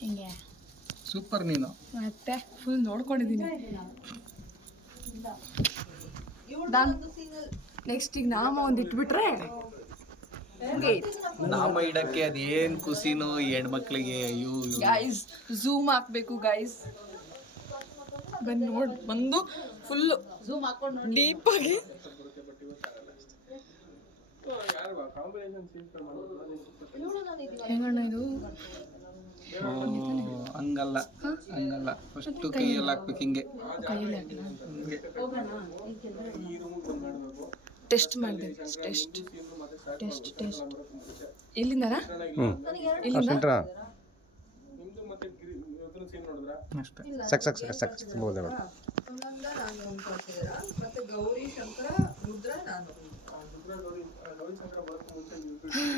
ಹಿಂಗೆ. ಸೂಪರ್ ನೀನು. ಮತ್ತೆ ಫುಲ್ ನೋಡ್ಕೊಂಡಿದ್ದೀನಿ. ನೆಕ್ಸ್ಟ್ ಈಗ ನಾಮ ಒಂದು ಇಟ್ಬಿಟ್ರೆ ನಾಮ ಇಡಕ್ಕೆ ಅದೇನ್ ಖುಷಿನೋ ಹೆಣ್ಮಕ್ಳಿಗೆ ಅಯ್ಯೋ ಗೈಸ್ ಝೂಮ್ ಹಾಕ್ಬೇಕು ಗೈಸ್ ಬಂದು ನೋಡ್ ಬಂದು ಫುಲ್ ಝೂಮ್ ಹಾಕೊಂಡು ಡೀಪ್ ಆಗಿ ಹೆಂಗಣ್ಣ ಇದು ಹಂಗಲ್ಲ. ಹಂಗಲ್ಲ. ಫಸ್ಟ್ ಕೈಯಲ್ಲಿ ಹಾಕ್ಬೇಕು ಹಿಂಗೆ. ಟೆಸ್ಟ್ ಮಾಡಿದೆ ಟೆಸ್ಟ್. Test test. ಇಲ್ಲಿಂದನಾ ಇಲ್ಲಿಂದ ಅಷ್ಟೇ. ಸಕ್ ಸಕ್ ಸಕ್ ಸಕ್ ಒಳ್ಳೆ ಗೌರಿ ಹಾ,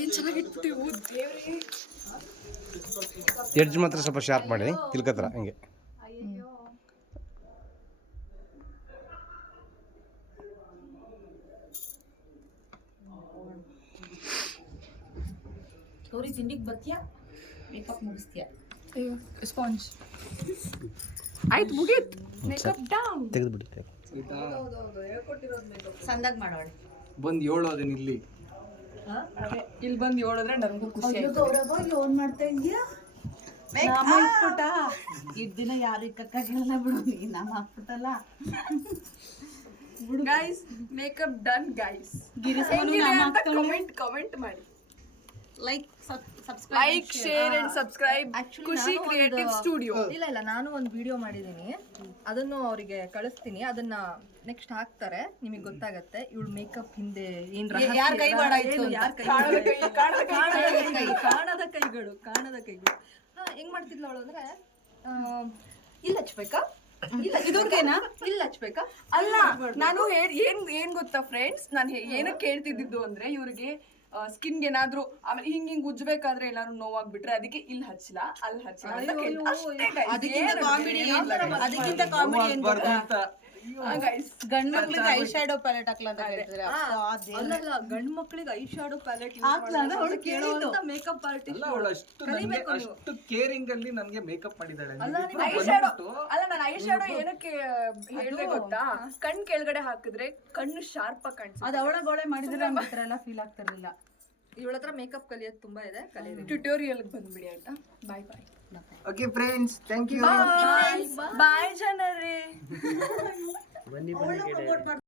ಏನ್ ಚೆನ್ನಾಗಿ ಇಟ್ಬಿಟ್ಟಿವು ದೇವ್ರೇ. ಎಡ್ಜ್ ಮಾತ್ರ ಸ್ವಲ್ಪ ಶಾರ್ಪ್ ಮಾಡಿ ತಿಳ್ಕತ್ರ? ಹಂಗೆ. ಗೌರಿ ತಿಂಡಿಗೆ ಬರ್ತೀಯಾ? ಮೇಕಪ್ ಮುಗಿಸ್ತೀಯಾ? ಸ್ಪಾಂಜ್ ಆಯ್ತು ಮುಗೀತ್. ಮೇಕಪ್ ಡೌನ್ ತೆಗೆದುಬಿಡಿ ಆಯ್ತಾ ಸಂದಾಗ ಮಾಡೋಣ. ಬಂದು ಏಳು ಅದನ್ನ ಇಲ್ಲಿ ಇಲ್ಲಿ ಬಂದು ಹೇಳಿದ್ರೆ ನನಗೂ ಖುಷಿ ಆಯ್ತು. ಗೌರವ ಏನ್ ಮಾಡ್ತಾ ಇದೀಯಾ ನಾಮ ಇಟ್ಬಿಟ್ಟ ಇಡ್ ದಿನ ಯಾರು ಇಕ್ಕಕ್ಕಾಗಿಲ್ಲ ಬಿಡು ನೀ ನಾಮ ಹಾಕ್ಬಿಟ್ಟಲ್ಲ guys makeup done guys girls. Comment comment ಮಾಡಿ. Like subscribe like share and subscribe Actually, ಖುಷಿ ನಾನು ಕ್ರಿಯೇಟಿವ್ ಸ್ಟುಡಿಯೋ ಇಲ್ಲ ಇಲ್ಲ ನಾನು ಒಂದು ವಿಡಿಯೋ ಮಾಡಿದ್ದೀನಿ. ಅದನ್ನು ಅವರಿಗೆ ಕಳಿಸ್ತೀನಿ. ಅದನ್ನ ನೆಕ್ಸ್ಟ್ ಹಾಕ್ತಾರೆ. ನಿಮಗೆ ಗೊತ್ತಾಗತ್ತೆ. ಇವಳು ಮೇಕಪ್ ಹಿಂದೆ ಏನ್ ರಹಸ್ಯ? ಯಾರ್ ಕೈ ಇದೆ, ಬಾಡ ಇತ್ತು ಏನು ಅಂತ. ಯಾರ್ ಕೈ? ಕಾಣದ ಕೈ ಕೈಗಳು ಕಾಣದ ಕೈಗಳು. ಹಾ ಹೆಂಗ್ ಮಾಡ್ತಿದ್ಲು ಅವಳು ಅಂದ್ರೆ ಆ, ಇಲ್ಲ ಹಚ್ಬೇಕಾ ಇಲ್ಲ ಹಚ್ಬೇಕಾ ಅಲ್ಲ ನಾನು ಹೇಳ್ ಏನ್ ಏನ್ ಗೊತ್ತಾ ಫ್ರೆಂಡ್ಸ್ ನಾನು ಏನಕ್ಕೆ ಹೇಳ್ತಿದ್ದಿದ್ದು ಅಂದ್ರೆ ಇವ್ರಿಗೆ ಸ್ಕಿನ್ಗೆ ಏನಾದ್ರೂ ಆಮೇಲೆ ಹಿಂಗ್ ಹಿಂಗ್ ಉಜ್ಬೇಕಾದ್ರೆ ಏನಾದ್ರು ನೋವಾಗ್ಬಿಟ್ರೆ ಅದಕ್ಕೆ ಇಲ್ಲಿ ಹಚ್ಚಿಲ್ಲ ಅಲ್ಲಿ ಹಚ್ಚಿಲ್ಲ. ಅದಕ್ಕಿಂತ ಕಾಮಿಡಿ ಏನ್ ಇಲ್ಲ. ಗಂಡ್ ಮಕ್ಳಿಗೆ ಐ ಶ್ಯಾಡೋ ಪ್ಯಾಲೆಟ್ ಹಾಕ್ಲಾ ಅಂತ ಹೇಳ್ತಾರೆ? ಅಲ್ಲ ಅಲ್ಲ ಗಂಡ್ ಮಕ್ಳಿಗೆ ಐ ಶ್ಯಾಡೋ ಪ್ಯಾಲೆಟ್ ಹಾಕ್ಲಾ ಅಂದ್ರೆ ಅವ್ಳು ಕೇಳಿದ್ದು. ಮೇಕಪ್ ಆರ್ಟಿಸ್ಟ್ ಅಲ್ಲ ಅವಳು. ಅಷ್ಟು ನನಗೆ ಅಷ್ಟು ಕೇರಿಂಗ್ ಅಲ್ಲಿ ನನಗೆ ಮೇಕಪ್ ಮಾಡಿದ್ದಾಳೆ. ಐ ಶ್ಯಾಡೋ ಅಲ್ಲ ನಾನು ಐ ಶ್ಯಾಡೋ ಏನಕ್ಕೆ ಹೇಳ್ದೆ ಗೊತ್ತಾ? ಕಣ್ ಕೆಳಗಡೆ ಹಾಕಿದ್ರೆ ಕಣ್ಣು ಶಾರ್ಪ್ ಆಗಿ ಕಾಣಿಸುತ್ತೆ. ಅದು ಅವಳ ಗೋಳೆ ಮಾಡಿದ್ರೆ ಎಲ್ಲ ಫೀಲ್ ಆಗ್ತಿರ್ಲಿಲ್ಲ. ಇವಳ ಹತ್ರ ಮೇಕಪ್ ಕಲಿಯೋದು ತುಂಬಾ ಇದೆ ಕಲೀರಿ. ಟ್ಯುಟೋರಿಯಲ್ ಬಂದ್ಬಿಡಿ ಆಯ್ತಾ? Bye bye okay friends thank you bye ಜನರೇ.